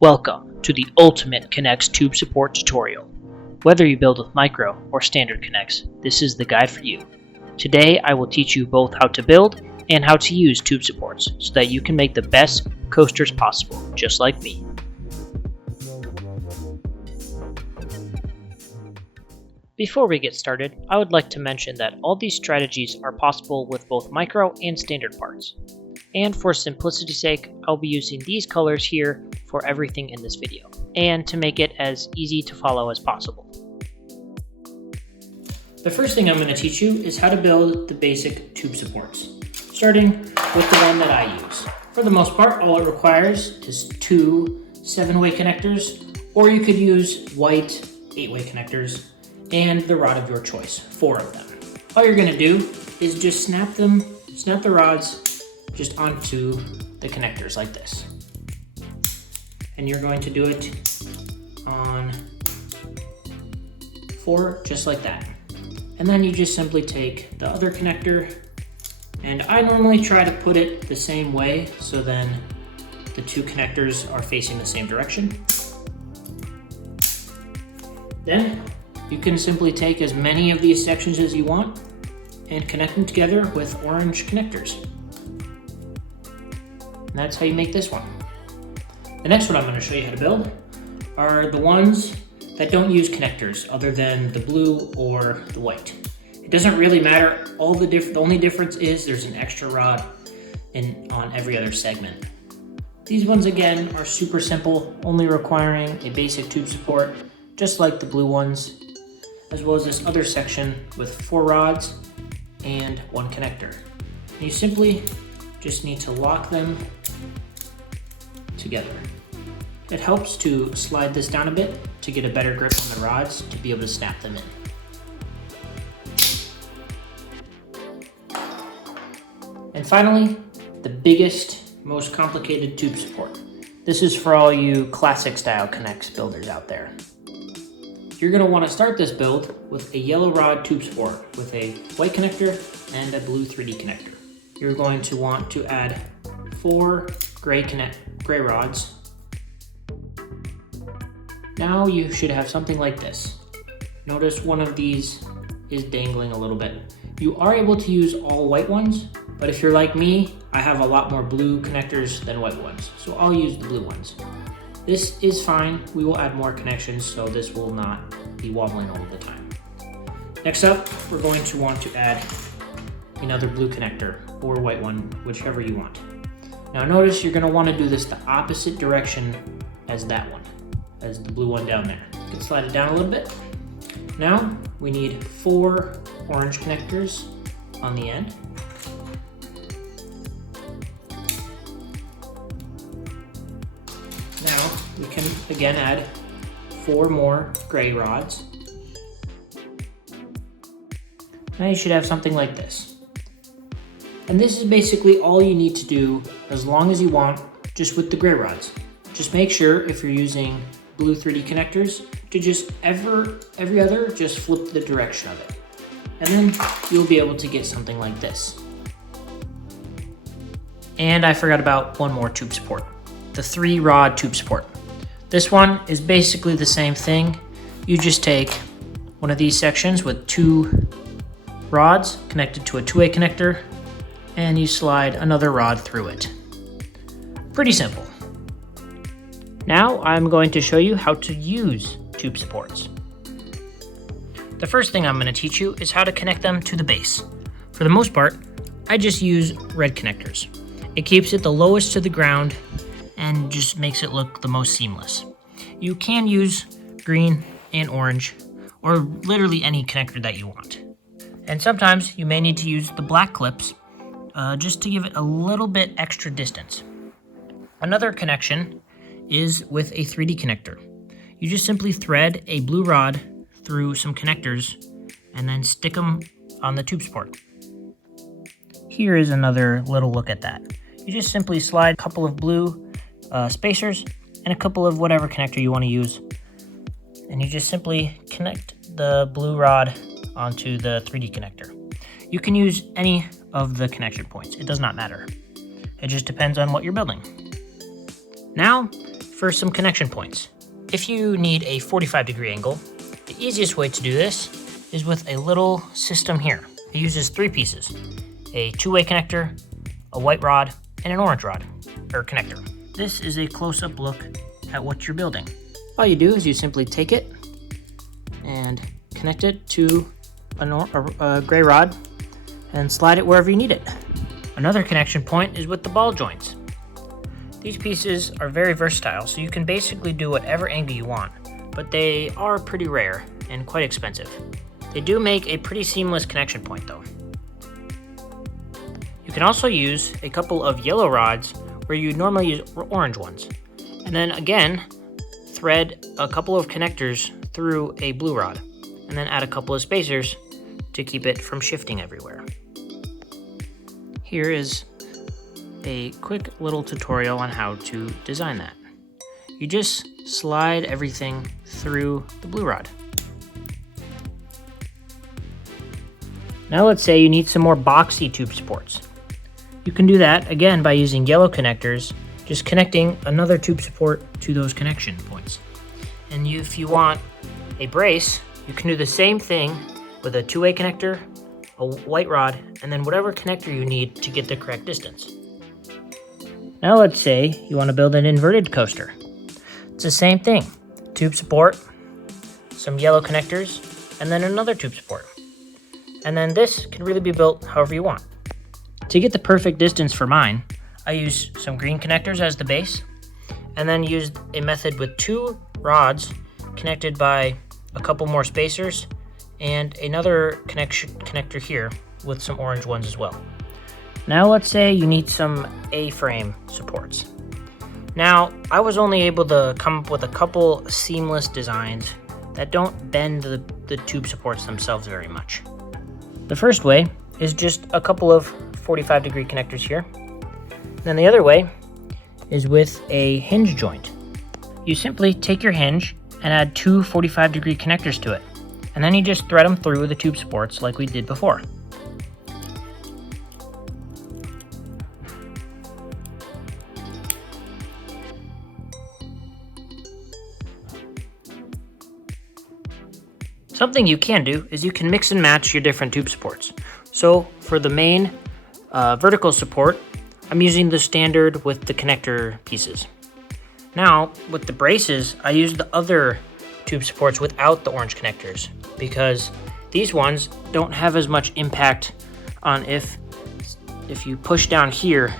Welcome to the ultimate NEX tube support tutorial. Whether you build with micro or standard NEX, this is the guide for you. Today I will teach you both how to build and how to use tube supports so that you can make the best coasters possible, just like me. Before we get started, I would like to mention that all these strategies are possible with both micro and standard parts. And for simplicity's sake, I'll be using these colors here for everything in this video, and to make it as easy to follow as possible. The first thing I'm going to teach you is how to build the basic tube supports, starting with the one that I use. For the most part, all it requires is two 7-way connectors, or you could use white 8-way connectors, and the rod of your choice, 4 of them. All you're going to do is just snap the rods just onto the connectors like this. And you're going to do it on 4, just like that. And then you just simply take the other connector, and I normally try to put it the same way so then the two connectors are facing the same direction. Then you can simply take as many of these sections as you want and connect them together with orange connectors. And that's how you make this one. The next one I'm going to show you how to build are the ones that don't use connectors other than the blue or the white. It doesn't really matter. The only difference is there's an extra rod on every other segment. These ones again are super simple, only requiring a basic tube support, just like the blue ones, as well as this other section with 4 rods and 1 connector. And you simply just need to lock them together. It helps to slide this down a bit to get a better grip on the rods to be able to snap them in. And finally, the biggest, most complicated tube support. This is for all you classic style NEX builders out there. You're going to want to start this build with a yellow rod tube support with a white connector and a blue 3D connector. You're going to want to add 4 gray rods. Now you should have something like this. Notice one of these is dangling a little bit. You are able to use all white ones, but if you're like me, I have a lot more blue connectors than white ones, so I'll use the blue ones. This is fine. We will add more connections so this will not be wobbling all the time. Next up, we're going to want to add another blue connector or white one, whichever you want. Now notice you're going to want to do this the opposite direction as that one, as the blue one down there. You can slide it down a little bit. Now we need 4 orange connectors on the end. Now we can again add 4 more gray rods. Now you should have something like this. And this is basically all you need to do as long as you want, just with the gray rods. Just make sure if you're using blue 3D connectors to just every other, just flip the direction of it. And then you'll be able to get something like this. And I forgot about one more tube support, the 3-rod tube support. This one is basically the same thing. You just take one of these sections with 2 rods connected to a 2-way connector, and you slide another rod through it. Pretty simple. Now I'm going to show you how to use tube supports. The first thing I'm going to teach you is how to connect them to the base. For the most part, I just use red connectors. It keeps it the lowest to the ground and just makes it look the most seamless. You can use green and orange, or literally any connector that you want. And sometimes you may need to use the black clips just to give it a little bit extra distance. Another connection is with a 3D connector. You just simply thread a blue rod through some connectors and then stick them on the tube support. Here is another little look at that. You just simply slide a couple of blue spacers and a couple of whatever connector you want to use, and you just simply connect the blue rod onto the 3D connector. You can use any of the connection points. It does not matter. It just depends on what you're building. Now, for some connection points. If you need a 45-degree angle, the easiest way to do this is with a little system here. It uses 3 pieces, a 2-way connector, a white rod, and an orange rod, or connector. This is a close-up look at what you're building. All you do is you simply take it and connect it to a gray rod and slide it wherever you need it. Another connection point is with the ball joints. These pieces are very versatile, so you can basically do whatever angle you want, but they are pretty rare and quite expensive. They do make a pretty seamless connection point though. You can also use a couple of yellow rods where you normally use orange ones, and then again thread a couple of connectors through a blue rod, and then add a couple of spacers to keep it from shifting everywhere. Here is a quick little tutorial on how to design that. You just slide everything through the blue rod. Now let's say you need some more boxy tube supports. You can do that again by using yellow connectors, just connecting another tube support to those connection points. And if you want a brace, you can do the same thing with a 2-way connector, a white rod, and then whatever connector you need to get the correct distance. Now let's say you want to build an inverted coaster. It's the same thing. Tube support, some yellow connectors, and then another tube support. And then this can really be built however you want. To get the perfect distance for mine, I use some green connectors as the base, and then used a method with 2 rods connected by a couple more spacers and another connector here with some orange ones as well. Now let's say you need some A-frame supports. Now, I was only able to come up with a couple seamless designs that don't bend the tube supports themselves very much. The first way is just a couple of 45-degree connectors here. Then the other way is with a hinge joint. You simply take your hinge and add 2 45-degree connectors to it, and then you just thread them through the tube supports like we did before. Something you can do is you can mix and match your different tube supports. So for the main vertical support, I'm using the standard with the connector pieces. Now with the braces, I use the other tube supports without the orange connectors because these ones don't have as much impact on if you push down here,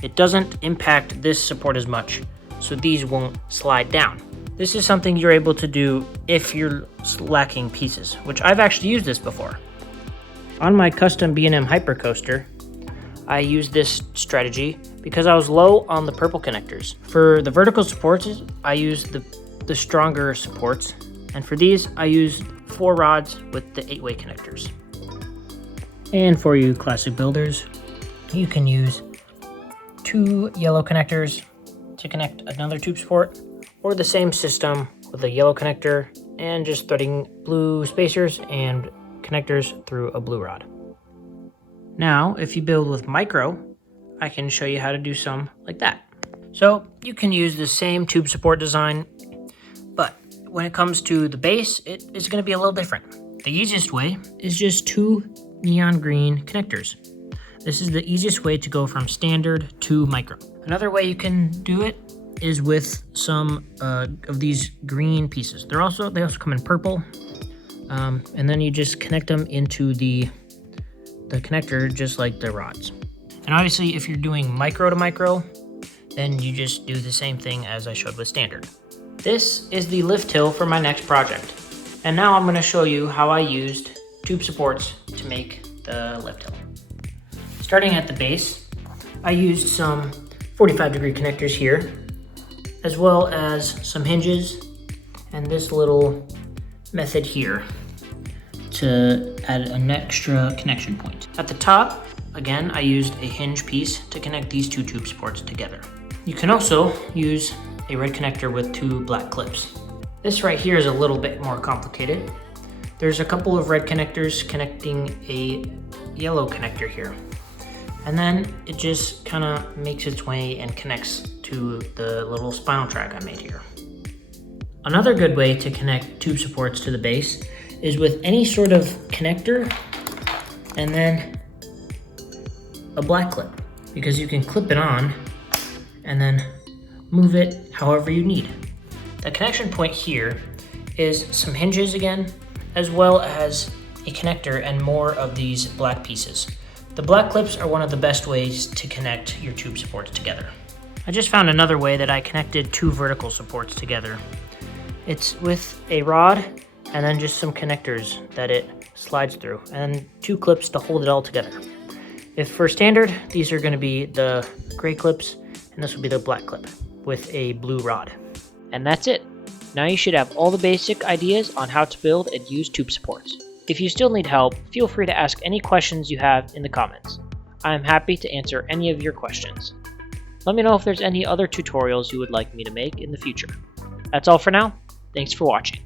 it doesn't impact this support as much, so these won't slide down. This is something you're able to do if you're lacking pieces, which I've actually used this before. On my custom B&M Hypercoaster, I used this strategy because I was low on the purple connectors. For the vertical supports, I used the stronger supports, and for these, I used 4 rods with the 8-way connectors. And for you classic builders, you can use 2 yellow connectors to connect another tube support, or the same system with a yellow connector and just threading blue spacers and connectors through a blue rod. Now, if you build with micro, I can show you how to do some like that. So you can use the same tube support design, but when it comes to the base, it is going to be a little different. The easiest way is just 2 neon green connectors. This is the easiest way to go from standard to micro. Another way you can do it is with some of these green pieces. They also come in purple, and then you just connect them into the connector just like the rods. And obviously, if you're doing micro to micro, then you just do the same thing as I showed with standard. This is the lift hill for my next project, and now I'm going to show you how I used tube supports to make the lift hill. Starting at the base, I used some 45-degree connectors here, as well as some hinges and this little method here to add an extra connection point. At the top, again, I used a hinge piece to connect these 2 tube supports together. You can also use a red connector with 2 black clips. This right here is a little bit more complicated. There's a couple of red connectors connecting a yellow connector here. And then it just kind of makes its way and connects to the little spinal track I made here. Another good way to connect tube supports to the base is with any sort of connector and then a black clip, because you can clip it on and then move it however you need. The connection point here is some hinges again, as well as a connector and more of these black pieces. The black clips are one of the best ways to connect your tube supports together. I just found another way that I connected two vertical supports together. It's with a rod and then just some connectors that it slides through, and two clips to hold it all together. If for standard, these are going to be the gray clips, and this will be the black clip with a blue rod. And that's it. Now you should have all the basic ideas on how to build and use tube supports. If you still need help, feel free to ask any questions you have in the comments. I am happy to answer any of your questions. Let me know if there's any other tutorials you would like me to make in the future. That's all for now. Thanks for watching.